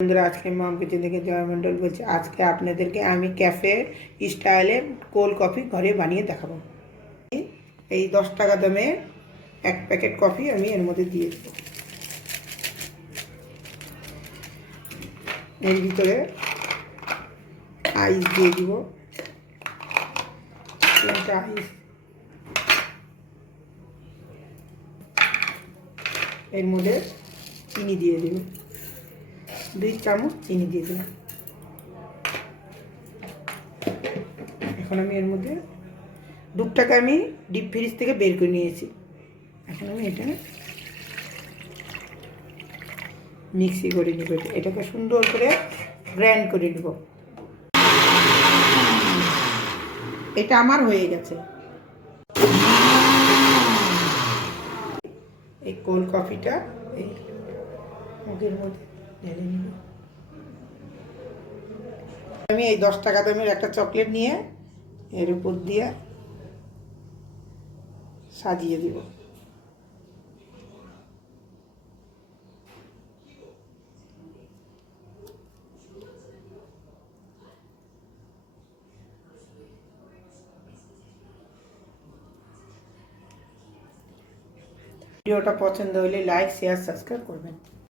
বন্ধুরা, আজকে মাম কিচেন থেকে জয়মণ্ডল বলছি। আজকে আপনাদেরকে আমি ক্যাফে স্টাইলে কোল্ড কফি ঘরে বানিয়ে দেখাবো। এই 10 টাকা দামে এক প্যাকেট কফি আমি এর মধ্যে দিয়ে দেবো। এর ভিতরে আইস দিয়ে দিব, আইস। এর মধ্যে চিনি দিয়ে দেব, 2 চামচ চিনি দিয়ে দিলাম। এখন আমি এর মধ্যে দুধটাকে আমি ডিপ ফ্রিজ থেকে বের করে নিয়েছি। এখন আমি এটা মিক্সি করে নিব, এটাকে সুন্দর করে গ্রাইন্ড করে নিব। এটা আমার হয়ে গেছে। এই কোল্ড কফিটা এই মগের মধ্যে ঢেলে নিব। আমি এই 10 টাকা দামের একটা চকলেট নিয়ে এর উপর দিয়ে সাজিয়ে দিব। ভিডিওটা পছন্দ হলে লাইক, শেয়ার, সাবস্ক্রাইব করবেন।